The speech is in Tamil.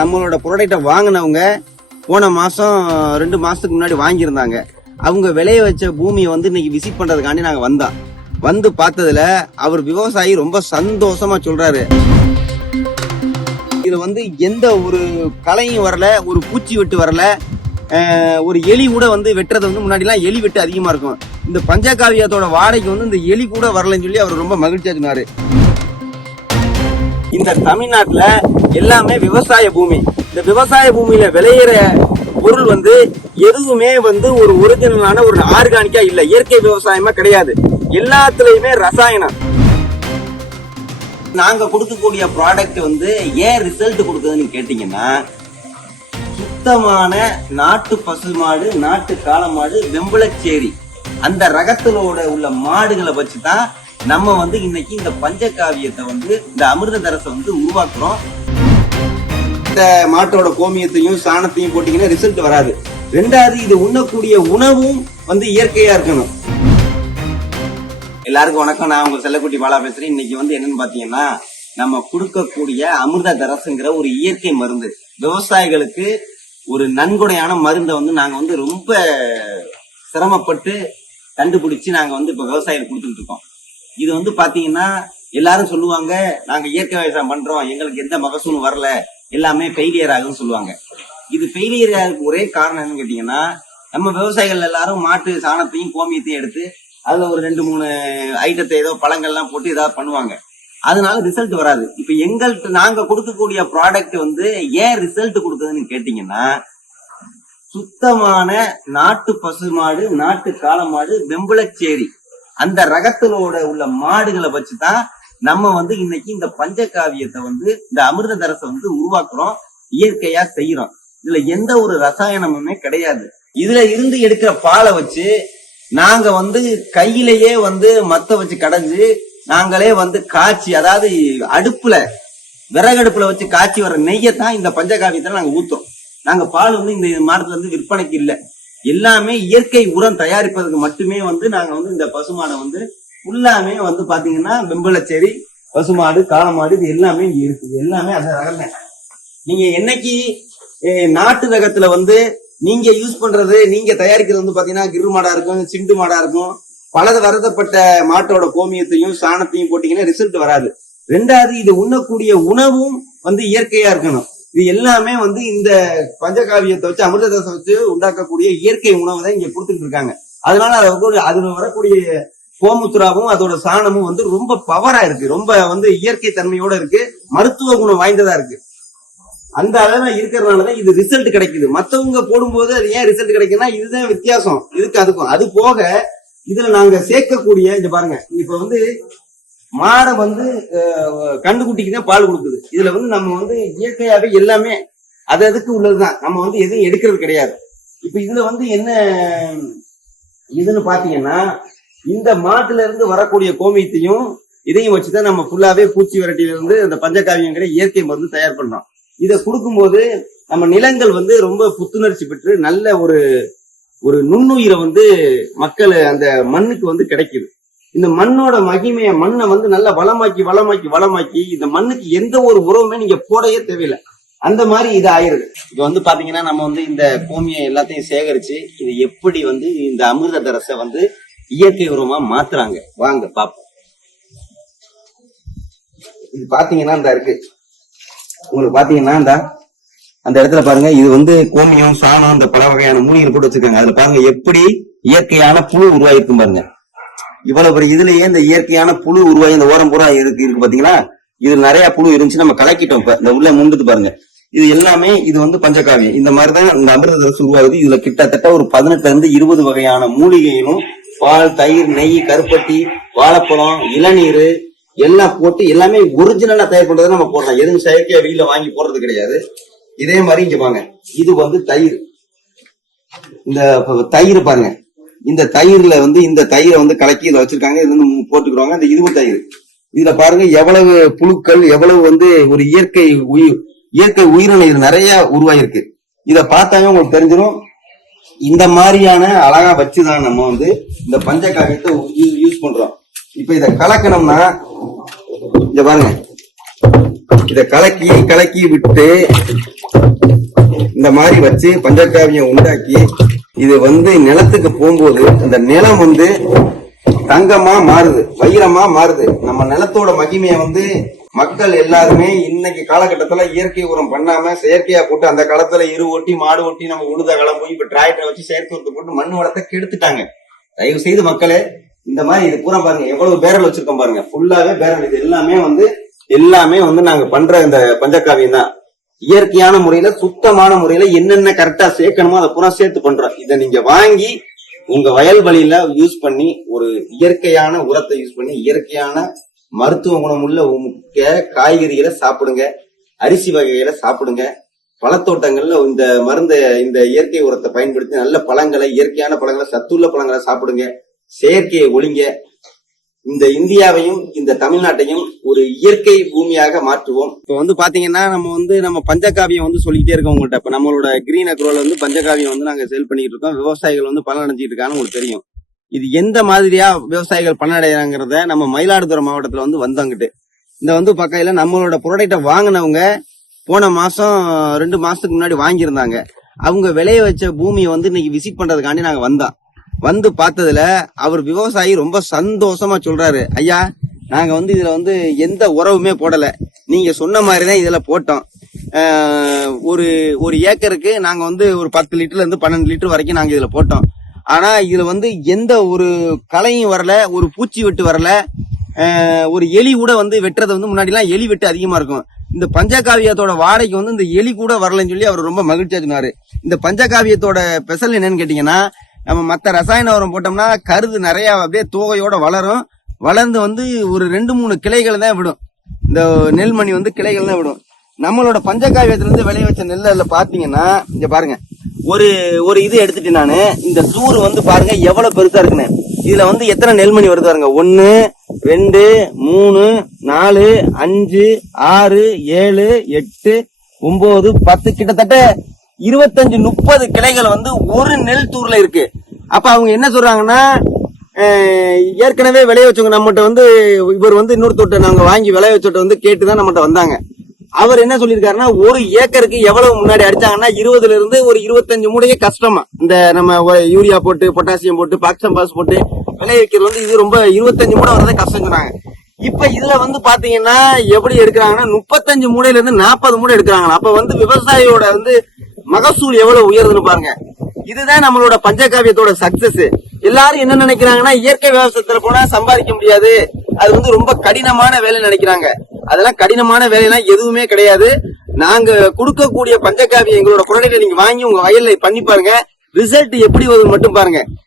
நம்மளோட ப்ராடக்டை வாங்கினவங்க போன மாசம் 2 மாசத்துக்கு முன்னாடி வாங்கியிருந்தாங்க. அவங்க விளைய வச்ச பூமியை வந்து இன்னைக்கு விசிட் பண்றதுக்காண்டி நாங்க வந்தோம். வந்து பார்த்ததுல அவர் விவசாயி ரொம்ப சந்தோஷமா சொல்றாரு, இது வந்து எந்த ஒரு களையும் வரல, ஒரு பூச்சி வெட்டு வரல, ஒரு எலி கூட வந்து வெட்டுறது வந்து முன்னாடி எல்லாம் எலி வெட்டு அதிகமா இருக்கும். இந்த பஞ்சகாவியத்தோட வாடகைக்கு வந்து இந்த எலி கூட வரலன்னு சொல்லி அவர் ரொம்ப மகிழ்ச்சியா சொன்னாரு. இந்த தமிழ்நாட்டுல எல்லாமே விவசாய பூமி. இந்த விவசாய பூமியில விளையிற பொருள் வந்து எதுவுமே வந்து ஒரு ஒரிஜினலான ஒரு ஆர்கானிக்கா இல்ல, இயற்கை விவசாயமா கிடையாது. எல்லாத்துலயுமே ரசாயனம். நாங்க கொடுக்கக்கூடிய ப்ராடக்ட் வந்து ஏன் ரிசல்ட் கொடுக்குதுன்னு கேட்டீங்கன்னா, சுத்தமான நாட்டு பசுமாடு, நாட்டு காளமாடு, வெம்பளச்சேரி அந்த ரகத்திலோட உள்ள மாடுகளை வச்சுதான் நம்ம வந்து இன்னைக்கு இந்த பஞ்சகாவியத்தை வந்து இந்த அமிர்த தரசை வந்து உருவாக்குறோம். இந்த மாட்டோட கோமியத்தையும் சாணத்தையும் போட்டீங்கன்னா ரிசல்ட் வராது. ரெண்டாவது, இது உண்ணக்கூடிய உணவும் வந்து இயற்கையா இருக்கணும். எல்லாருக்கும் வணக்கம், நான் உங்க செல்லக்குட்டி பாலா பேசுறேன். இன்னைக்கு வந்து என்னன்னு பாத்தீங்கன்னா, நம்ம கொடுக்கக்கூடிய அமிர்த தரசுங்கிற ஒரு இயற்கை மருந்து, விவசாயிகளுக்கு ஒரு நன்கொடையான மருந்தை வந்து நாங்க வந்து ரொம்ப சிரமப்பட்டு கண்டுபிடிச்சு நாங்க வந்து இப்ப விவசாயிகளுக்கு கொடுத்துட்டு இருக்கோம். இது வந்து பாத்தீங்கன்னா எல்லாரும் சொல்லுவாங்க, நாங்க இயற்கை விவசாயம் பண்றோம், எங்களுக்கு எந்த மகசூலும் வரல, எல்லாமே ஃபெயிலியர் ஆகுன்னு சொல்லுவாங்க. இது ஃபெயிலியர் ஆகுறதுக்கு ஒரே காரணம் என்னன்னு கேட்டீங்கன்னா, நம்ம விவசாயிகள் எல்லாரும் மாட்டு சாணத்தையும் கோமியத்தையும் எடுத்து அதுல ஒரு 2-3 ஐட்டத்தை ஏதோ பழங்கள்லாம் போட்டு ஏதாவது பண்ணுவாங்க. அதனால ரிசல்ட் வராது. இப்ப எங்கள்கிட்ட நாங்க கொடுக்கக்கூடிய ப்ராடக்ட் வந்து ஏன் ரிசல்ட் கொடுக்குதுன்னு கேட்டீங்கன்னா, சுத்தமான நாட்டு பசுமாடு, நாட்டு காளமாடு, வெம்பளச்சேரி அந்த ரகத்திலோட உள்ள மாடுகளை வச்சுதான் நம்ம வந்து இன்னைக்கு இந்த பஞ்சகாவியத்தை வந்து இந்த அமிர்த தரசை வந்து உருவாக்குறோம், இயற்கையா செய்யறோம். இதுல எந்த ஒரு ரசாயனமுமே கிடையாது. இதுல இருந்து எடுக்கிற பாலை வச்சு நாங்க வந்து கையிலேயே வந்து மத்த வச்சு கடைஞ்சு நாங்களே வந்து காய்ச்சி, அதாவது அடுப்புல விறகடுப்புல வச்சு காய்ச்சி வர நெய்யத்தான் இந்த பஞ்சகாவியத்தை நாங்க ஊத்துறோம். நாங்க பால் வந்து இந்த மாடத்துல இருந்து விற்பனைக்கு இல்ல, எல்லாமே இயற்கை உரம் தயாரிப்பதற்கு மட்டுமே வந்து நாங்க வந்து இந்த பசுமாடை வந்து ஃபுல்லாமே வந்து பாத்தீங்கன்னா வெம்பளச்சேரி பசுமாடு, காளமாடு இது எல்லாமே இங்க இருக்கு. எல்லாமே அந்த ரகம். நீங்க என்னைக்கு நாட்டு ரகத்துல வந்து நீங்க யூஸ் பண்றது, நீங்க தயாரிக்கிறது வந்து பாத்தீங்கன்னா கிரு மாடா இருக்கும், சிண்டு மாடா இருக்கும், பல வருத்தப்பட்ட மாட்டோட கோமியத்தையும் சாணத்தையும் போட்டீங்கன்னா ரிசல்ட் வராது. ரெண்டாவது, இது உண்ணக்கூடிய உணவும் வந்து இயற்கையா இருக்கணும். இது எல்லாமே வந்து இந்த பஞ்சகாவியத்தை வச்சு அமிர்த தரசை வச்சு உண்டாக்கக்கூடிய இயற்கை உணவு தான் இங்க கொடுத்துட்டு இருக்காங்க. அதனால அதுல வரக்கூடிய கோமுத்ராவும் அதோட சாணமும் வந்து ரொம்ப பவரா இருக்கு, ரொம்ப வந்து இயற்கை தன்மையோட இருக்கு, மருத்துவ குணம் வாய்ந்ததா இருக்கு. அந்த அளவுல இருக்கிறதுனாலதான் இது ரிசல்ட் கிடைக்குது. மத்தவங்க போடும்போது அது ஏன் ரிசல்ட் கிடைக்குதுன்னா இதுதான் வித்தியாசம் இதுக்கு அதுக்கும். அது போக இதுல நாங்க சேர்க்கக்கூடிய, இங்க பாருங்க, இப்ப வந்து மாடை வந்து கண்டுக்குட்டிக்கு தான் பால் கொடுக்குது. இதுல வந்து நம்ம வந்து இயற்கையாவே எல்லாமே அது அதுக்கு உள்ளதுதான், நம்ம வந்து எதுவும் எடுக்கிறது கிடையாது. இப்ப இதுல வந்து என்ன இதுன்னு பாத்தீங்கன்னா, இந்த மாட்டுல இருந்து வரக்கூடிய கோமியத்தையும் இதையும் வச்சுதான் நம்ம ஃபுல்லாவே பூச்சி விரட்டியில இருந்து அந்த பஞ்சகாவியங்கிற இயற்கை மருந்து தயார் பண்றோம். இதை கொடுக்கும்போது நம்ம நிலங்கள் வந்து ரொம்ப புத்துணர்ச்சி பெற்று நல்ல ஒரு நுண்ணுயிரை வந்து மக்கள் அந்த மண்ணுக்கு வந்து கிடைக்குது. இந்த மண்ணோட மகிமைய, மண்ணை வந்து நல்லா வளமாக்கி இந்த மண்ணுக்கு எந்த ஒரு உறவுமே நீங்க போடவே தேவையில்லை, அந்த மாதிரி இது ஆயிருது. இது வந்து பாத்தீங்கன்னா நம்ம வந்து இந்த கோமியம் எல்லாத்தையும் சேகரிச்சு இது எப்படி வந்து இந்த அமிர்த தரசை வந்து இயற்கை உரமா மாத்துறாங்க, வாங்க பாப்போம். இது பாத்தீங்கன்னா இந்த இருக்கு, உங்களுக்கு பாத்தீங்கன்னா அந்த இடத்துல பாருங்க, இது வந்து கோமியம், சாணம், இந்த பல வகையான மூலிகைகள் போட்டு வச்சிருக்காங்க. அதுல பாருங்க எப்படி இயற்கையான புழு உருவாயிருக்கும் பாருங்க. இவ்வளவு பெரிய இதுலயே இந்த இயற்கையான புழு உருவாகி இந்த ஓரம் பூரா இருக்கு பாத்தீங்களா. இது நிறைய புழு இருந்துச்சு, நம்ம கலக்கிட்டோம். இப்ப இந்த உள்ள முண்டுது பாருங்க, இது எல்லாமே இது வந்து பஞ்சகாவியம். இந்த மாதிரிதான் இந்த அமிர்த தரசு உருவாகுது. இதுல கிட்டத்தட்ட ஒரு 18 இருந்து 20 வகையான மூலிகைகளும் பால், தயிர், நெய், கருப்பட்டி, வாழைப்பழம், இளநீர் எல்லாம் போட்டு எல்லாமே ஒரிஜினலா தயார் பண்றதை நம்ம போடுறோம். எதுவும் செயற்கையா வெளியில வாங்கி போடுறது கிடையாது. இதே மாதிரி இங்க பாருங்க, இது வந்து தயிர். இந்த தயிர் பாருங்க, இந்த தயிர்ல வந்து இந்த தயிரை வந்து கலக்கி இதை வச்சிருக்காங்க. இது வந்து போட்டுக்கிறாங்க. அந்த இரும்பு தயிர். இதுல பாருங்க எவ்வளவு புழுக்கள், எவ்வளவு வந்து ஒரு இயற்கை உயிரின இது நிறைய உருவாயிருக்கு. இத பார்த்தாங்க உங்களுக்கு தெரிஞ்சிடும். இந்த மாதிரியான அழகா வச்சுதான் நம்ம வந்து இந்த பஞ்சகாவியத்தை யூஸ் பண்றோம். இப்ப இத கலக்கணும்னா இத பாருங்க, இத கலக்கி விட்டு இந்த மாதிரி வச்சு பஞ்சகாவியம் உண்டாக்கி இது வந்து நிலத்துக்கு போகும்போது அந்த நிலம் வந்து தங்கமா மாறுது, வைரமா மாறுது. நம்ம நிலத்தோட மகிமையை வந்து மக்கள் எல்லாருமே இன்னைக்கு காலகட்டத்துல இயற்கை உரம் பண்ணாம செயற்கையா போட்டு, அந்த காலத்துல எரு ஓட்டி மாடு ஓட்டி நம்ம உழுத காலம் போய் இப்ப டிராக்டர் வச்சு செயற்கை உரத்தை போட்டு மண் வளத்தை கெடுத்துட்டாங்க. தயவு செய்து மக்களே இந்த மாதிரி இது பூரா பாருங்க, எவ்வளவு பேரல் வச்சிருக்கோம் பாருங்க, ஃபுல்லாவே பேரல். இது எல்லாமே வந்து நாங்க பண்ற இந்த பஞ்சகாவியம் தான். இயற்கையான முறையில சுத்தமான முறையில என்னென்ன கரெக்டா சேர்க்கணுமோ அதை பூரா சேர்த்து பண்றோம். இதை நீங்க வாங்கி உங்க வயல்வெளியில யூஸ் பண்ணி ஒரு இயற்கையான உரத்தை யூஸ் பண்ணி இயற்கையான மருத்துவ குணமுள்ள காய்கறிகளை சாப்பிடுங்க, அரிசி வகைகளை சாப்பிடுங்க. பழத்தோட்டங்கள்ல இந்த மருந்த இந்த இயற்கை உரத்தை பயன்படுத்தி நல்ல பழங்களை, இயற்கையான பழங்களை, சத்துள்ள பழங்களை சாப்பிடுங்க. செயற்கையை ஒழிங்க. இந்த இந்தியாவையும் இந்த தமிழ்நாட்டையும் ஒரு இயற்கை பூமியாக மாற்றுவோம். இப்போ வந்து பாத்தீங்கன்னா நம்ம பஞ்சகாவியம் வந்து சொல்லிக்கிட்டே இருக்கோம் உங்கள்கிட்ட. இப்ப நம்மளோட கிரீன் அக்ரோல வந்து பஞ்சகாவியம் வந்து நாங்க சேல் பண்ணிட்டு இருக்கோம். விவசாயிகள் வந்து பலன் அடைஞ்சிட்டு இருக்கான்னு உங்களுக்கு தெரியும். இது எந்த மாதிரியா விவசாயிகள் பலனடைகிறாங்கிறத நம்ம மயிலாடுதுறை மாவட்டத்துல வந்து வந்தவங்கிட்டு இந்த வந்து பக்கையில நம்மளோட ப்ராடக்டை வாங்கினவங்க போன மாசம் 2 மாசத்துக்கு முன்னாடி வாங்கியிருந்தாங்க. அவங்க விளைய வச்ச பூமியை வந்து இன்னைக்கு விசிட் பண்றதுக்காண்டி நாங்க வந்தோம். வந்து பார்த்ததுல அவர் விவசாயி ரொம்ப சந்தோஷமா சொல்றாரு, ஐயா நாங்க வந்து இதுல வந்து எந்த உறவுமே போடல, நீங்க சொன்ன மாதிரிதான் இதுல போட்டோம். ஒரு ஏக்கருக்கு நாங்க வந்து ஒரு 10 லிட்டர்ல இருந்து 12 லிட்டர் வரைக்கும் நாங்க இதுல போட்டோம். ஆனா இதுல வந்து எந்த ஒரு களையும் வரல, ஒரு பூச்சி வெட்டு வரல, ஒரு எலி கூட வந்து வெட்டுறது வந்து முன்னாடி எல்லாம் எலி வெட்டு அதிகமா இருக்கும். இந்த பஞ்சகாவியத்தோட வாடகைக்கு வந்து இந்த எலி கூட வரலன்னு சொல்லி அவர் ரொம்ப மகிழ்ச்சியா சொன்னாரு. இந்த பஞ்சகாவியத்தோட ஸ்பெஷல் என்னன்னு கேட்டீங்கன்னா, நம்ம மத்த ரசாயன உரம் போட்டோம்னா கருது நிறைய அப்படியே தோகையோட வளரும். வளர்ந்து வந்து ஒரு 2-3 கிளைகள் தான் விடும். இந்த நெல்மணி வந்து கிளைகள் தான் விடும். நம்மளோட பஞ்சகாவியத்துல இருந்து விளைய வச்ச நெல்ல பாத்தீங்கன்னா இங்க பாருங்க, ஒரு இது எடுத்துட்டு நானு இந்த சூறு வந்து பாருங்க எவ்வளவு பெருசா இருக்குன்னு. இதுல வந்து எத்தனை நெல்மணி வருது பாருங்க, 1 2 3 4 5 6 7 8 9 10 கிட்டத்தட்ட 25-30 கிளைகள் வந்து ஒரு நெல் தூர்ல இருக்கு. அப்ப அவங்க என்ன சொல்றாங்கன்னா, ஏற்கனவே விளைய வச்சவங்க நம்மகிட்ட வந்து இவர் வந்து இன்னொரு தோட்ட நாங்க வாங்கி விளைய வச்சோட்ட வந்து கேட்டுதான் நம்மகிட்ட வந்தாங்க. அவர் என்ன சொல்லியிருக்காருன்னா, ஒரு ஏக்கருக்கு எவ்வளவு முன்னாடி அடிச்சாங்கன்னா 20ல இருந்து ஒரு 25 மூடையே கஷ்டமா. இந்த நம்ம யூரியா போட்டு பொட்டாசியம் போட்டு பாக்சம்பாஸ் போட்டு விளைய வைக்கிறது வந்து இது ரொம்ப 25 மூடை வரதே கஷ்டம் சொன்னாங்க. இப்ப இதுல வந்து பாத்தீங்கன்னா எப்படி எடுக்கிறாங்கன்னா 35 மூடையில இருந்து 40 மூடை எடுக்கிறாங்க. அப்ப வந்து விவசாயியோட வந்து மகசூல் எவ்வளவு உயர்துன்னு பாருங்க. இதுதான் நம்மளோட பஞ்சகாவியத்தோட சக்சஸ். எல்லாரும் என்ன நினைக்கிறாங்கன்னா, இயற்கை விவசாயத்துல போனா சம்பாதிக்க முடியாது, அது வந்து ரொம்ப கடினமான வேலை நினைக்கிறாங்க. அதெல்லாம் கடினமான வேலையெல்லாம் எதுவுமே கிடையாது. நாங்க கொடுக்கக்கூடிய பஞ்சகாவியம் எங்களோட ப்ராடக்ட்டை நீங்க வாங்கி உங்க வயல்ல பண்ணி பாருங்க, ரிசல்ட் எப்படி வருது மட்டும் பாருங்க.